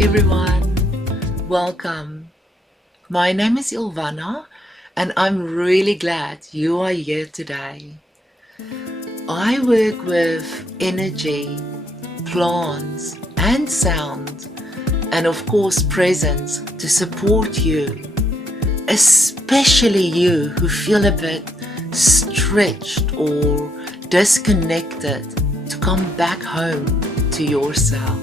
everyone, welcome. My name is Ilvana and I'm really glad you are here today. I work with energy, plants and sound and of course presence to support you, especially you who feel a bit stretched or disconnected, to come back home to yourself.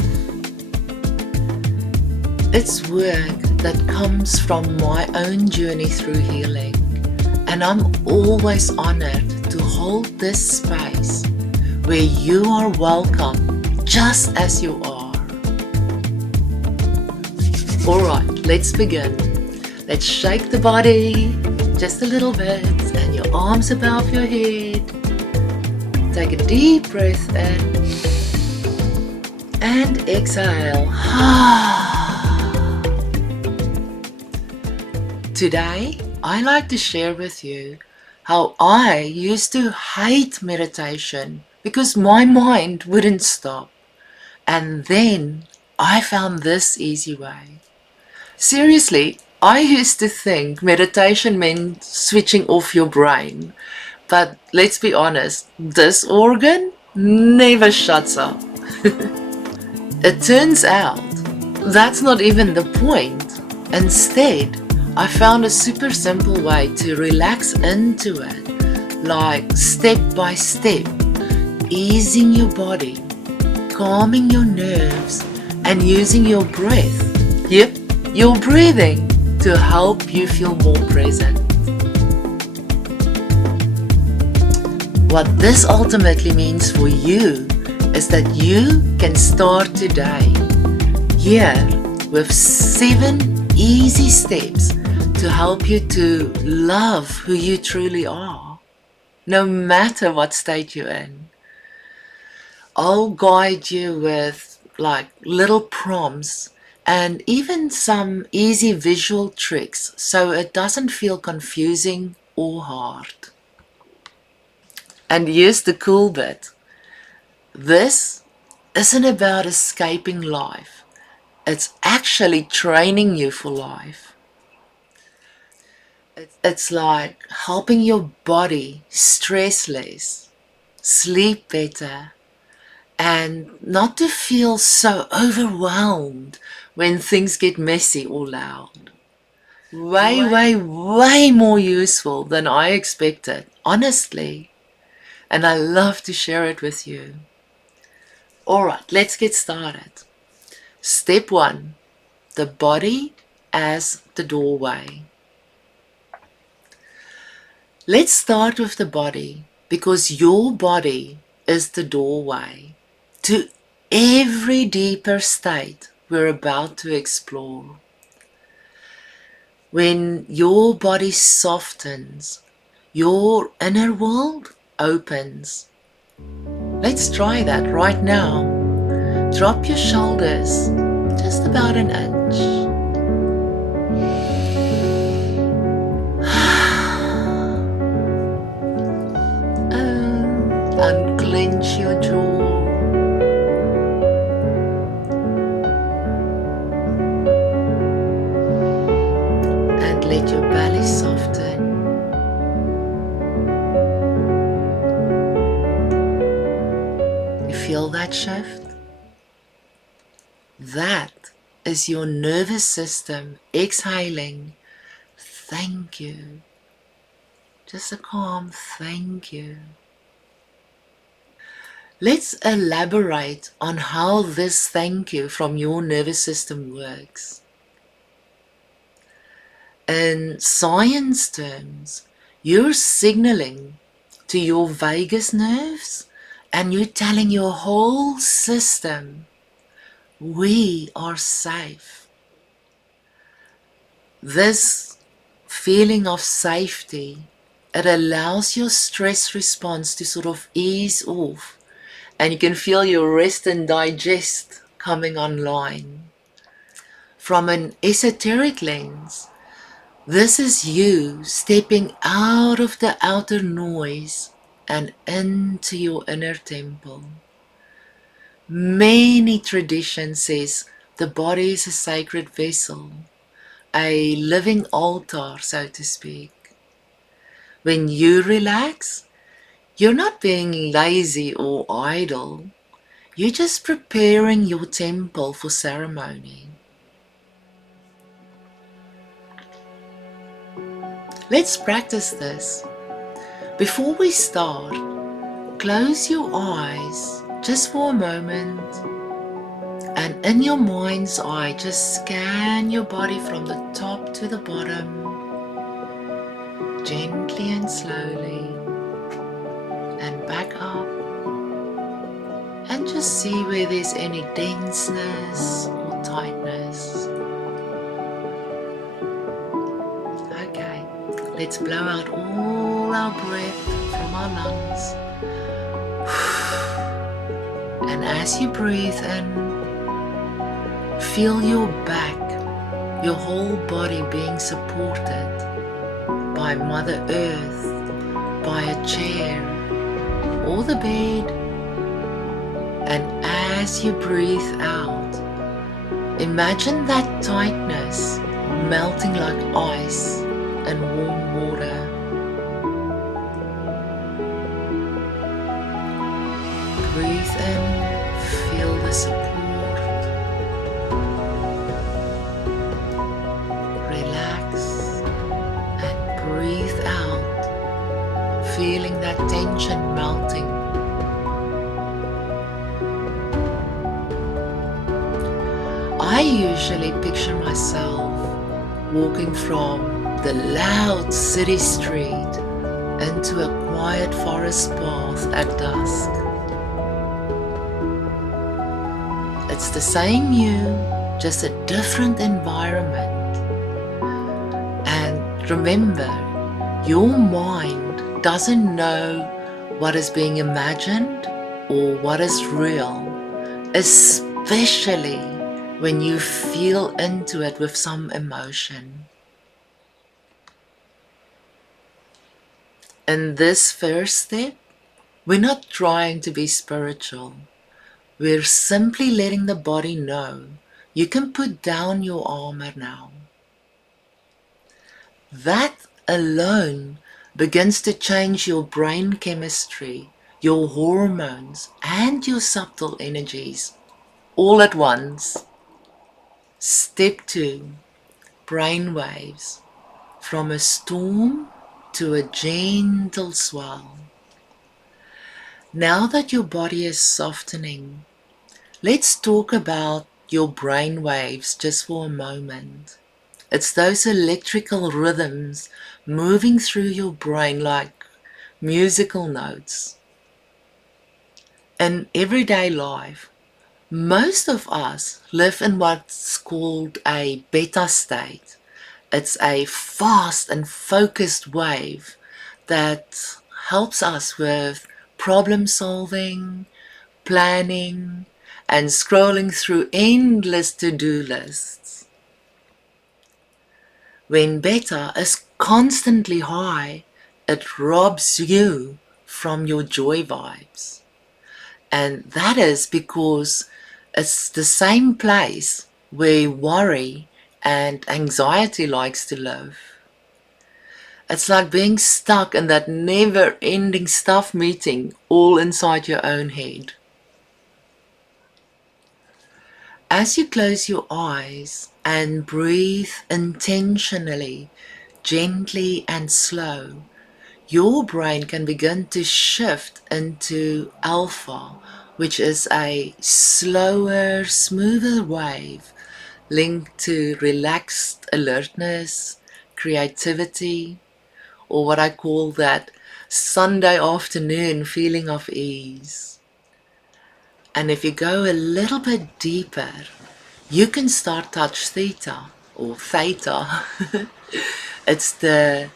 It's work that comes from my own journey through healing, and I'm always honored to hold this space where you are welcome just as you are. Alright, let's begin. Let's shake the body just a little bit and your arms above your head. Take a deep breath in and exhale. Today, I like to share with you how I used to hate meditation because my mind wouldn't stop. And then I found this easy way. Seriously, I used to think meditation meant switching off your brain. But let's be honest, this organ never shuts up. It turns out that's not even the point. Instead, I found a super simple way to relax into it, like step by step, easing your body, calming your nerves, and using your breath, yep, your breathing, to help you feel more present. What this ultimately means for you is that you can start today, here, with 7 easy steps to help you to love who you truly are, no matter what state you're in. I'll guide you with like little prompts and even some easy visual tricks so it doesn't feel confusing or hard. And here's the cool bit. This isn't about escaping life. It's actually training you for life. It's like helping your body stress less, sleep better, and not to feel so overwhelmed when things get messy or loud. Way more useful than I expected, honestly. And I love to share it with you. Alright, let's get started. Step 1, the body as the doorway. Let's start with the body because your body is the doorway to every deeper state we're about to explore. When your body softens, your inner world opens. Let's try that right now. Drop your shoulders just about an inch. Unclench your jaw. And let your belly soften. You feel that shift? That is your nervous system exhaling, thank you. Just a calm thank you. Let's elaborate on how this thank you from your nervous system works. In science terms, you're signaling to your vagus nerves and you're telling your whole system, we are safe. This feeling of safety, it allows your stress response to sort of ease off. And you can feel your rest and digest coming online. From an esoteric lens, this is you stepping out of the outer noise and into your inner temple. Many traditions says The body is a sacred vessel, a living altar, so to speak. When you relax, you're not being lazy or idle. You're just preparing your temple for ceremony. Let's practice this. Before we start, close your eyes just for a moment, and in your mind's eye, just scan your body from the top to the bottom, gently and slowly, and back up, and just see where there's any denseness or tightness. Okay, let's blow out all our breath from our lungs. And as you breathe in, feel your back, your whole body being supported by Mother Earth, by a chair or the bed. And as you breathe out, imagine that tightness melting like ice in warm water. Breathe in, feel the support. Relax and breathe out, feeling that tension melting. I usually picture myself walking from the loud city street into a quiet forest path at dusk. It's the same you, just a different environment. And remember, your mind doesn't know what is being imagined or what is real, especially when you feel into it with some emotion. In this first step, we're not trying to be spiritual. We're simply letting the body know you can put down your armor now. That alone begins to change your brain chemistry, your hormones, and your subtle energies all at once. Step 2. Brainwaves. From a storm to a gentle swell. Now that your body is softening, let's talk about your brain waves just for a moment. It's those electrical rhythms moving through your brain like musical notes. In everyday life, most of us live in what's called a beta state. It's a fast and focused wave that helps us with problem solving, planning, and scrolling through endless to-do lists. When beta is constantly high, it robs you from your joy vibes. And that is because it's the same place where worry and anxiety likes to live. It's like being stuck in that never-ending stuff meeting all inside your own head. As you close your eyes and breathe intentionally, gently and slow, your brain can begin to shift into alpha, which is a slower, smoother wave linked to relaxed alertness, creativity, or what I call that Sunday afternoon feeling of ease. And if you go a little bit deeper, you can start touch Theta or Theta. It's the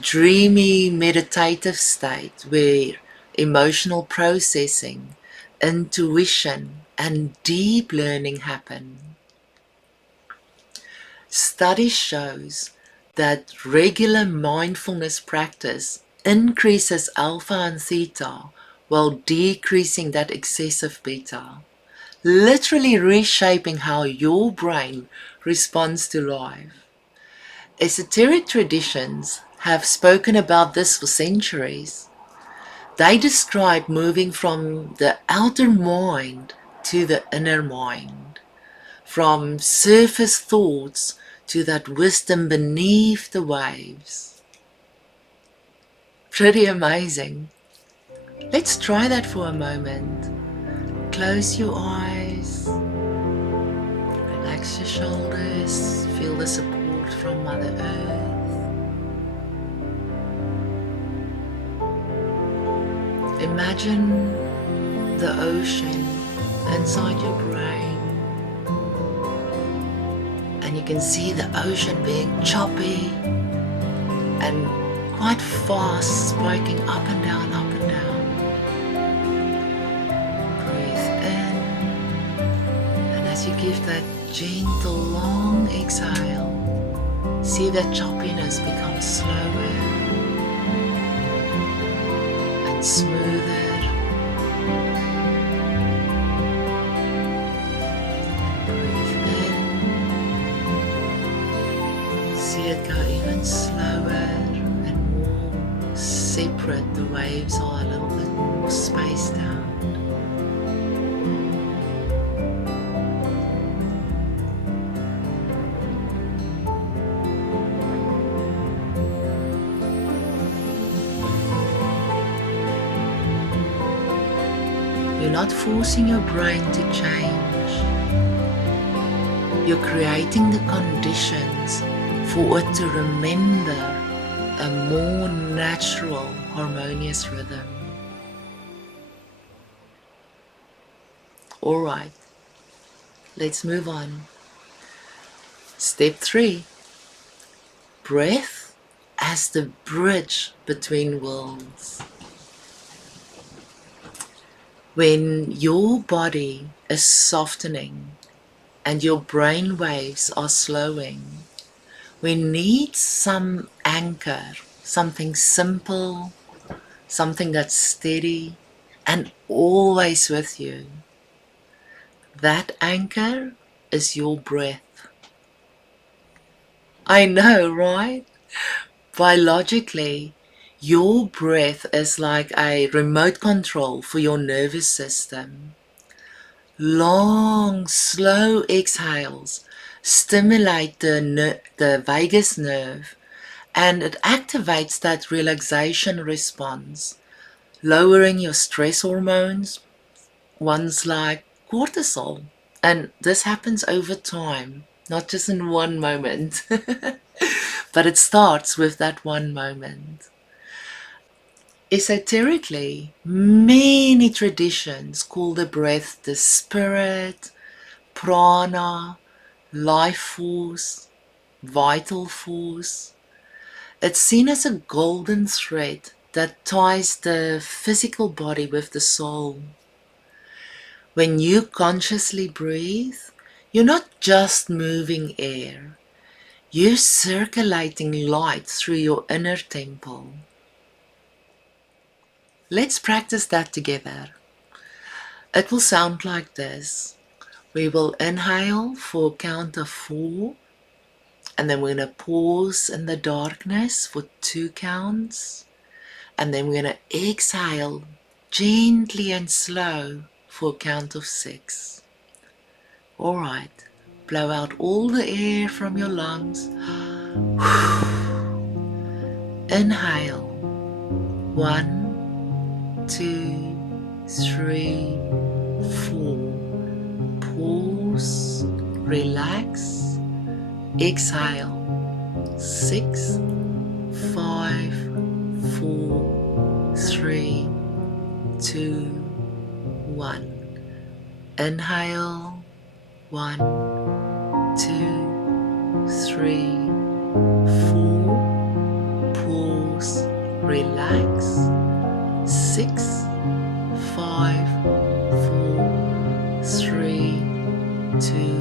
dreamy meditative state where emotional processing, intuition, and deep learning happen. Study shows that regular mindfulness practice increases alpha and theta while decreasing that excessive beta. literally reshaping how your brain responds to life. Esoteric traditions have spoken about this for centuries. They describe moving from the outer mind to the inner mind, from surface thoughts to that wisdom beneath the waves. Pretty amazing. Let's try that for a moment. Close your eyes, relax your shoulders, feel the support from Mother Earth. Imagine the ocean inside your brain, and you can see the ocean being choppy and quite fast, spiking up and down, up and down. Breathe in, and as you give that gentle, long exhale, see that choppiness become slower and smoother. Breathe in, see it go even slower and more separate. The waves are a little bit more spaced out. You're not forcing your brain to change. You're creating the conditions for it to remember a more natural, harmonious rhythm. Alright, let's move on. Step 3. Breath as the bridge between worlds. When your body is softening and your brain waves are slowing, we need some anchor, something simple, something that's steady and always with you. That anchor is your breath. I know, right? Biologically, your breath is like a remote control for your nervous system. Long, slow exhales stimulate the vagus nerve, and it activates that relaxation response, lowering your stress hormones, ones like cortisol. And this happens over time, not just in one moment. But it starts with that one moment. Esoterically, many traditions call the breath the spirit, prana, life force, vital force. It's seen as a golden thread that ties the physical body with the soul. When you consciously breathe, you're not just moving air, you're circulating light through your inner temple. Let's practice that together. It will sound like this. We will inhale for a count of 4, and then we're going to pause in the darkness for 2 counts, and then we're going to exhale gently and slow for a count of 6. Alright, blow out all the air from your lungs. Inhale. 1, 2, 3, 4. Pause, relax, exhale. 6, 5, 4, 3, 2, 1. Inhale. 1, 2, 3, 4. Pause, relax. 6, 5, 4, 3, 2,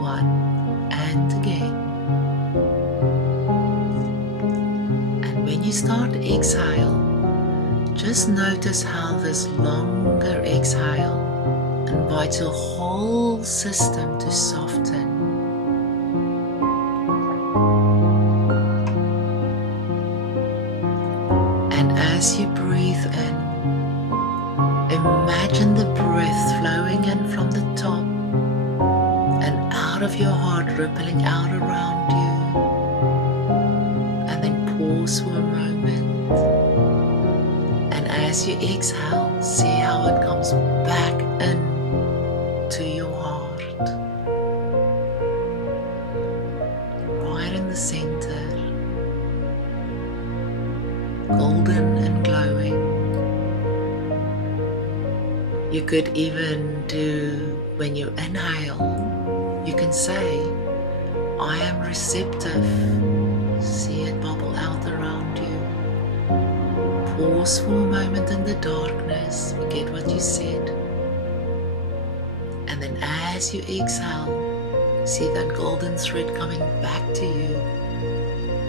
1. And again. And when you start exhale, just notice how this longer exhale Invite your whole system to soften. And as you breathe in, imagine the breath flowing in from the top and out of your heart, rippling out around you. And then pause for a moment. And as you exhale, see how it comes back in to your heart, right in the center, golden and glowing. You could even do, when you inhale, you can say, I am receptive. See it bubble out around you. Pause for a moment in the darkness, forget what you said. And then as you exhale, see that golden thread coming back to you.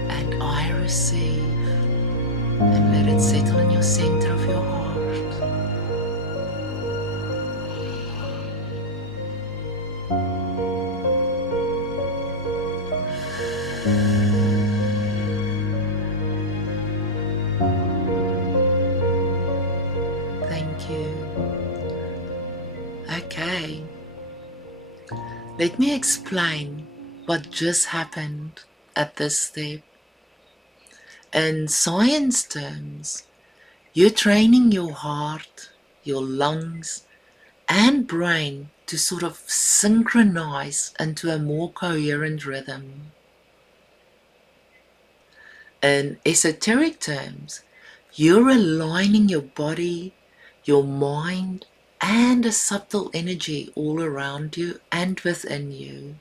And I receive. And let it settle in your center of your heart. Thank you. Okay. Let me explain what just happened at this step. In science terms, you're training your heart, your lungs, and brain to sort of synchronize into a more coherent rhythm. In esoteric terms, you're aligning your body, your mind, and a subtle energy all around you and within you.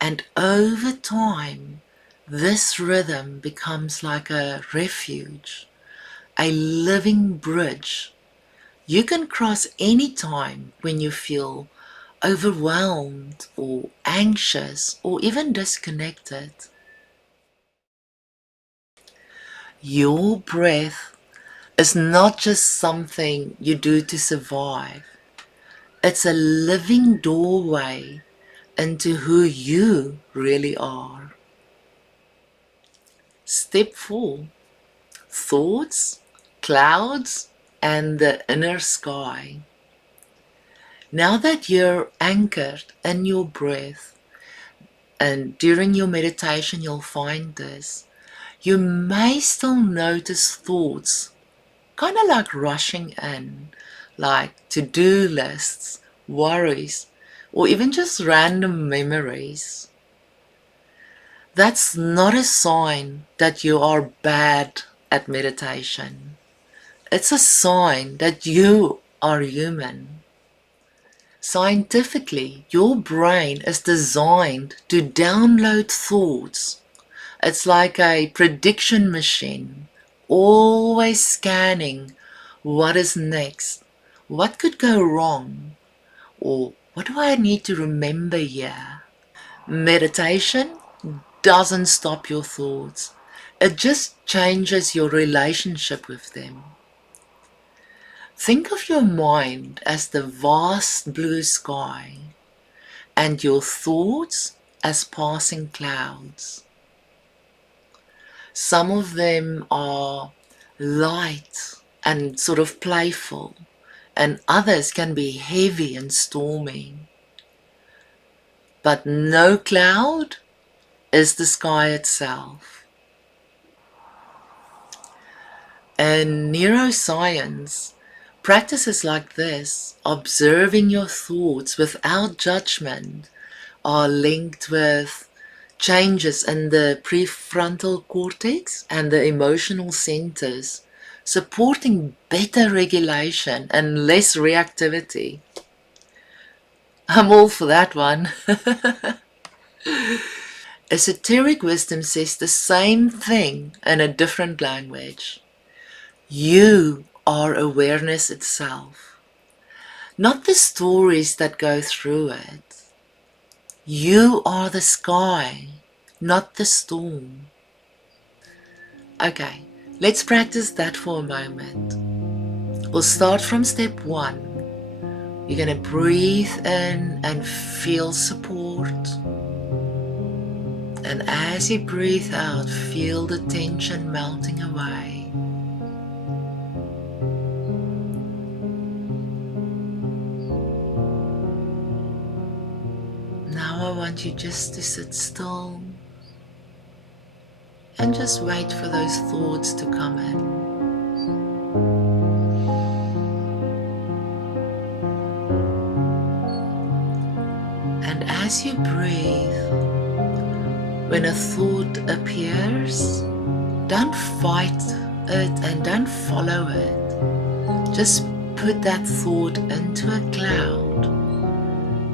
And over time, this rhythm becomes like a refuge, a living bridge you can cross any time when you feel overwhelmed or anxious or even disconnected. Your breath is not just something you do to survive. It's a living doorway into who you really are. Step 4. Thoughts, clouds, and the inner sky. Now that you're anchored in your breath, and during your meditation you'll find this, you may still notice thoughts kind of like rushing in, like to-do lists, worries, or even just random memories. That's not a sign that you are bad at meditation. It's a sign that you are human. Scientifically, your brain is designed to download thoughts. It's like a prediction machine, always scanning what is next, what could go wrong, or what do I need to remember here. Meditation doesn't stop your thoughts. It just changes your relationship with them. Think of your mind as the vast blue sky and your thoughts as passing clouds. Some of them are light and sort of playful, and others can be heavy and stormy. But no cloud is the sky itself. In neuroscience, practices like this, observing your thoughts without judgment, are linked with changes in the prefrontal cortex and the emotional centers, supporting better regulation and less reactivity. I'm all for that one. Esoteric wisdom says the same thing in a different language. You are awareness itself, not the stories that go through it. You are the sky, not the storm. Okay, let's practice that for a moment. We'll start from step 1. You're going to breathe in and feel support. And as you breathe out, feel the tension melting away. Now I want you just to sit still and just wait for those thoughts to come in. And as you breathe, when a thought appears, don't fight it and don't follow it. Just put that thought into a cloud.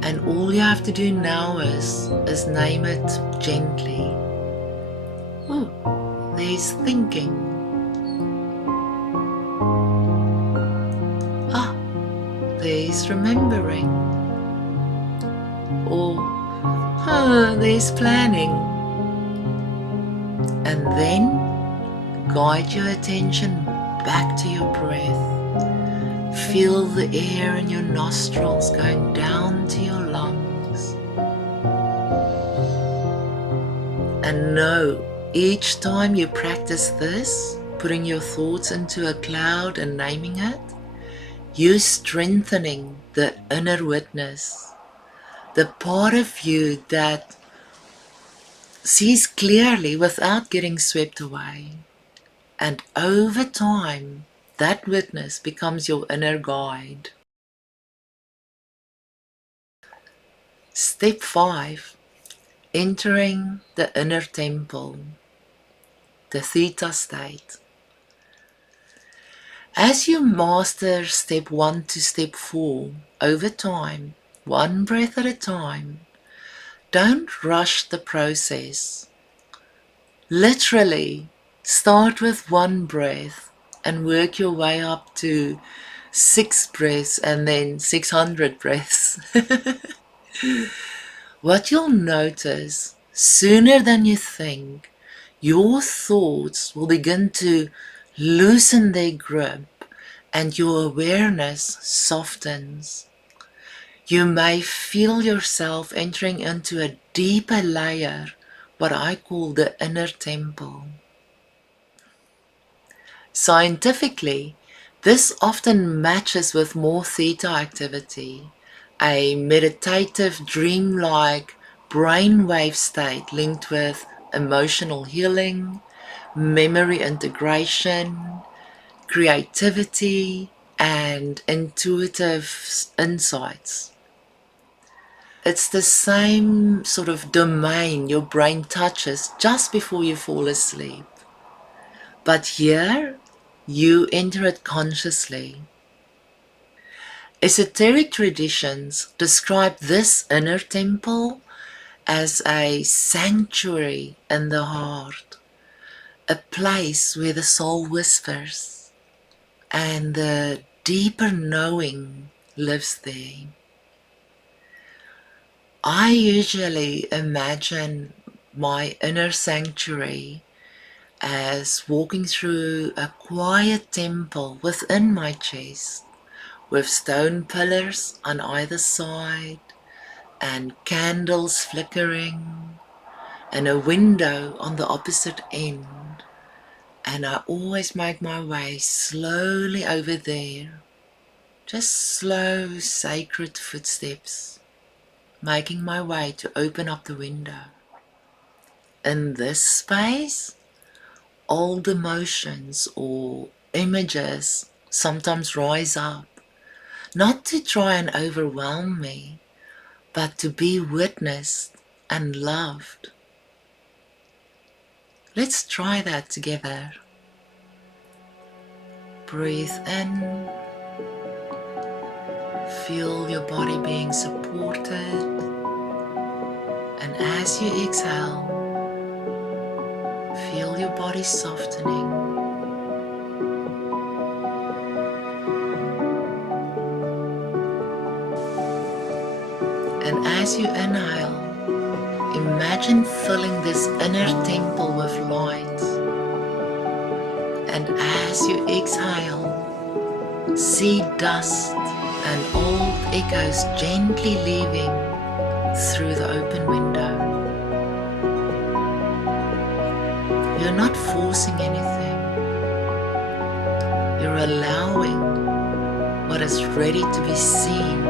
And all you have to do now is name it gently. Oh, there's thinking. Ah, there's remembering. Or, there's planning. And then guide your attention back to your breath. Feel the air in your nostrils going down to your lungs. And know, each time you practice this, putting your thoughts into a cloud and naming it, you're strengthening the inner witness, the part of you that sees clearly without getting swept away. And over time, that witness becomes your inner guide. Step 5. Entering the inner temple, the Theta state. As you master step 1 to step 4, over time, one breath at a time, don't rush the process. Literally, start with one breath and work your way up to 6 breaths and then 600 breaths. What you'll notice, sooner than you think, your thoughts will begin to loosen their grip and your awareness softens. You may feel yourself entering into a deeper layer, what I call the inner temple. Scientifically, this often matches with more theta activity, a meditative, dreamlike brainwave state linked with emotional healing, memory integration, creativity, and intuitive insights. It's the same sort of domain your brain touches just before you fall asleep. But here, you enter it consciously. Esoteric traditions describe this inner temple as a sanctuary in the heart, a place where the soul whispers and the deeper knowing lives there. I usually imagine my inner sanctuary as walking through a quiet temple within my chest, with stone pillars on either side and candles flickering and a window on the opposite end. And I always make my way slowly over there, just slow sacred footsteps, making my way to open up the window. In this space, old emotions or images sometimes rise up, not to try and overwhelm me, but to be witnessed and loved. Let's try that together. Breathe in, feel your body being supported, and as you exhale, feel your body softening. And as you inhale, imagine filling this inner temple with light. And as you exhale, see dust and old echoes gently leaving through the open window. You're not forcing anything. You're allowing what is ready to be seen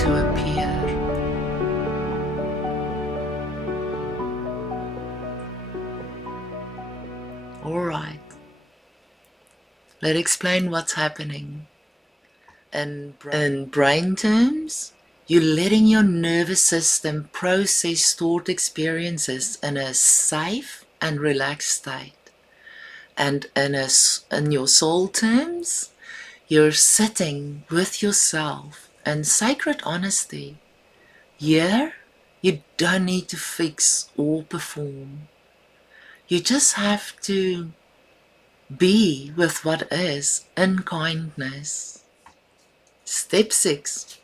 to appear. Alright, let's explain what's happening. In brain terms, you're letting your nervous system process stored experiences in a safe and relaxed state. And in your soul terms, you're sitting with yourself in sacred honesty. Here, you don't need to fix or perform. You just have to be with what is in kindness. Step 6.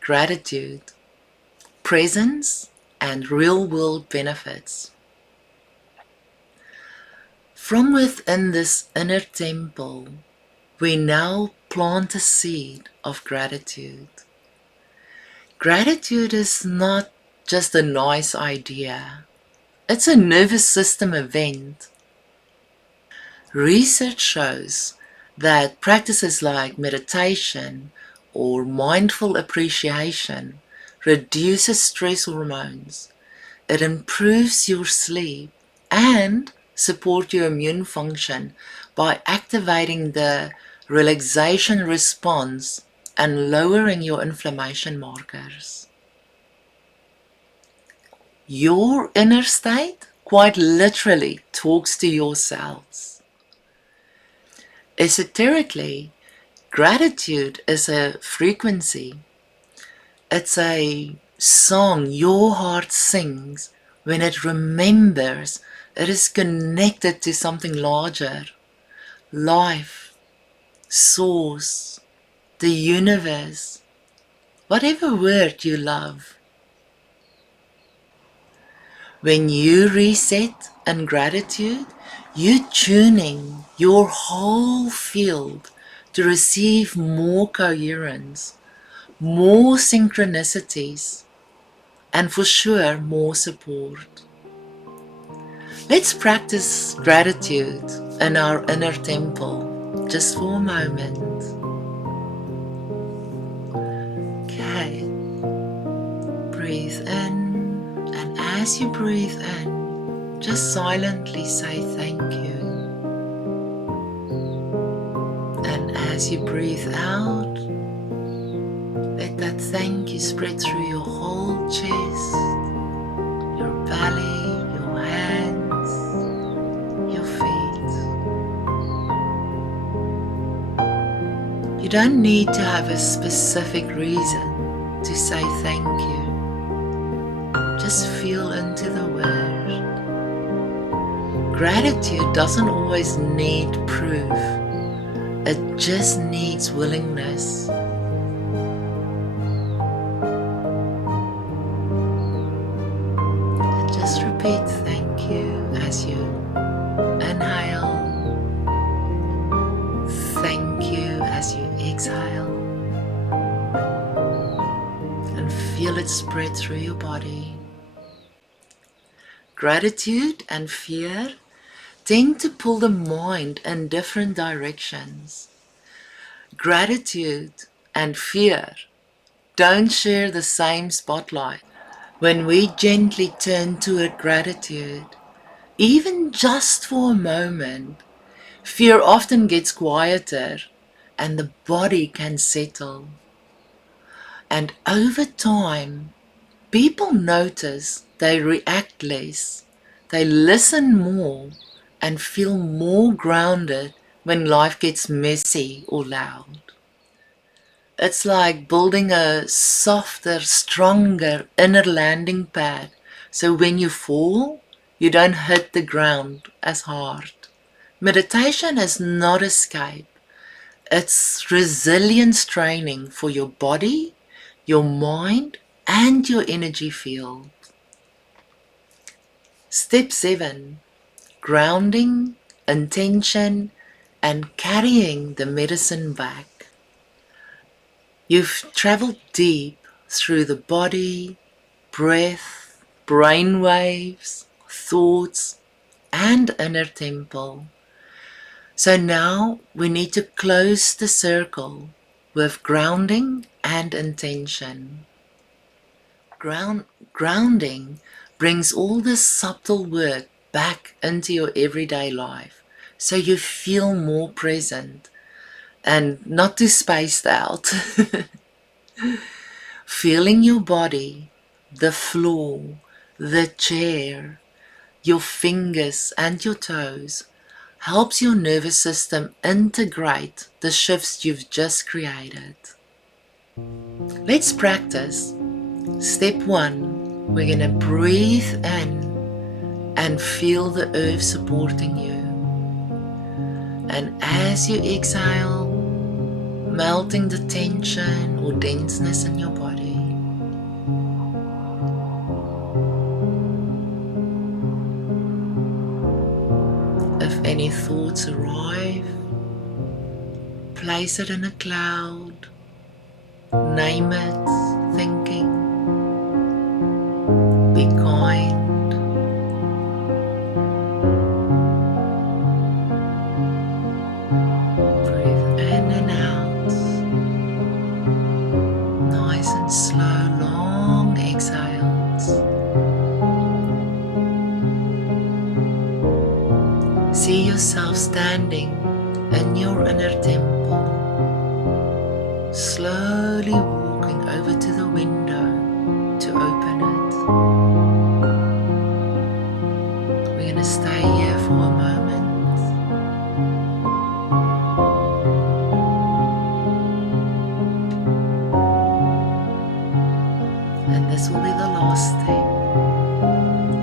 Gratitude, presence, and real-world benefits. From within this inner temple, we now plant a seed of gratitude. Gratitude is not just a nice idea. It's a nervous system event. Research shows that practices like meditation or mindful appreciation reduces stress hormones. It improves your sleep and supports your immune function by activating the relaxation response and lowering your inflammation markers. Your inner state quite literally talks to your cells. Esoterically, gratitude is a frequency. It's a song your heart sings when it remembers it is connected to something larger. Life, source, the universe, whatever word you love. When you reset in gratitude, you're tuning your whole field to receive more coherence, more synchronicities, and for sure more support. Let's practice gratitude in our inner temple just for a moment. Okay, breathe in, and as you breathe in, just silently say thank you. And as you breathe out, let that thank you spread through your whole chest, your belly, your hands, your feet. You don't need to have a specific reason to say thank you. Just feel into the word. Gratitude doesn't always need proof. It just needs willingness. And just repeat thank you as you inhale. Thank you as you exhale. And feel it spread through your body. Gratitude and fear tend to pull the mind in different directions. Gratitude and fear don't share the same spotlight. When we gently turn toward gratitude, even just for a moment, fear often gets quieter and the body can settle. And over time, people notice they react less, they listen more, and feel more grounded when life gets messy or loud. It's like building a softer, stronger inner landing pad, so when you fall, you don't hit the ground as hard. Meditation is not escape. It's resilience training for your body, your mind, and your energy field. Step 7. Grounding, intention, and carrying the medicine back. You've traveled deep through the body, breath, brainwaves, thoughts, and inner temple. So now we need to close the circle with grounding and intention. Grounding brings all this subtle work back into your everyday life, so you feel more present and not too spaced out. Feeling your body, the floor, the chair, your fingers and your toes helps your nervous system integrate the shifts you've just created. Let's practice. Step 1, we're gonna breathe in and feel the earth supporting you. And as you exhale, melting the tension or denseness in your body. If any thoughts arrive, place it in a cloud, name it, thinking, be kind. Breathe in and out, nice and slow, long exhales. See yourself standing in your inner temple, slowly walking over to the window to open it. We're going to stay here for a moment. And this will be the last step.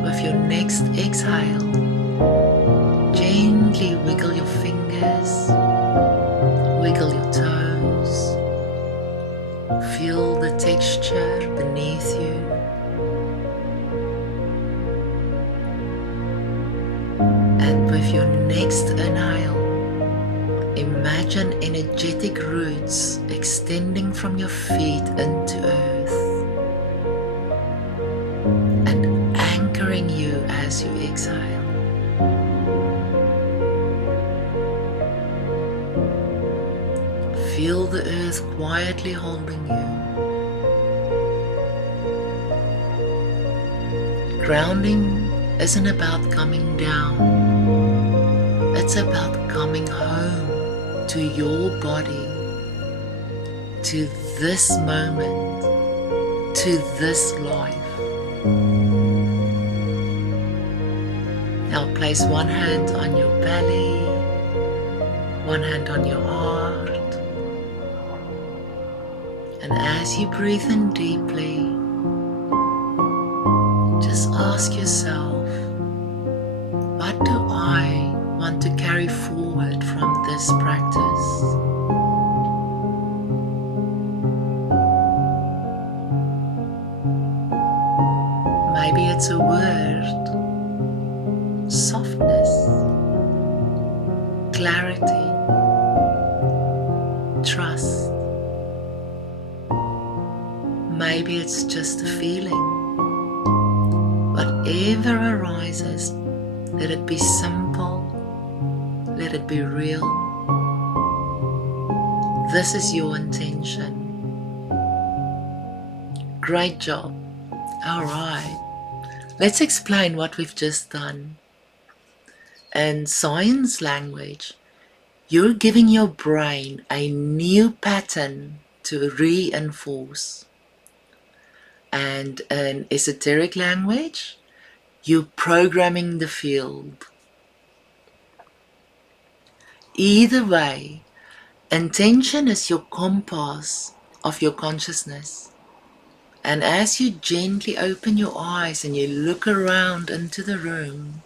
With your next exhale, gently wiggle your fingers, wiggle your toes, feel the texture beneath you. And with your next inhale, imagine energetic roots extending from your feet into earth and anchoring you as you exhale. Feel the earth quietly holding you. Grounding isn't about coming down. It's about coming home to your body, to this moment, to this life. Now place one hand on your belly, one hand on your heart. And as you breathe in deeply, just ask yourself, what do I want to carry forward from this practice? Maybe it's a word, softness, clarity, trust. Maybe it's just a feeling. Whatever arises, let it be simple, let it be real. This is your intention. Great job. Alright, let's explain what we've just done. In science language, you're giving your brain a new pattern to reinforce. And in esoteric language, you're programming the field. Either way, intention is your compass of your consciousness. And as you gently open your eyes and you look around into the room,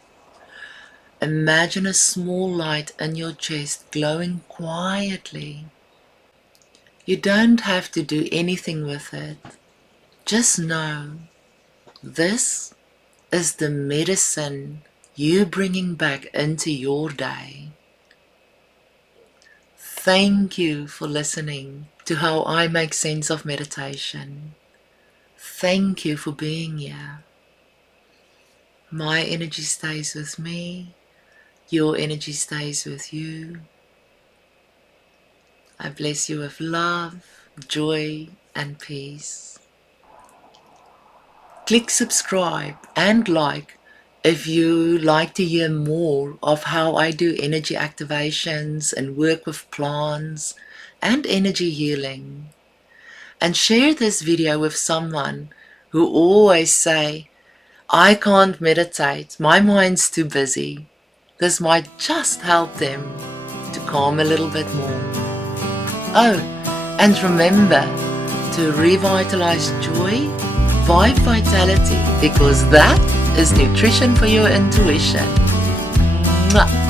imagine a small light in your chest glowing quietly. You don't have to do anything with it. Just know this is the medicine you're bringing back into your day. Thank you for listening. to how I make sense of meditation. Thank you for being here. My energy stays with me. Your energy stays with you. I bless you with love, joy, and peace. Click subscribe and like if you like to hear more of how I do energy activations and work with plants and energy healing. And share this video with someone who always say, I can't meditate, my mind's too busy. This might just help them to calm a little bit more. Oh, and remember to revitalize joy, vibe vitality, because that is nutrition for your intuition. Mwah.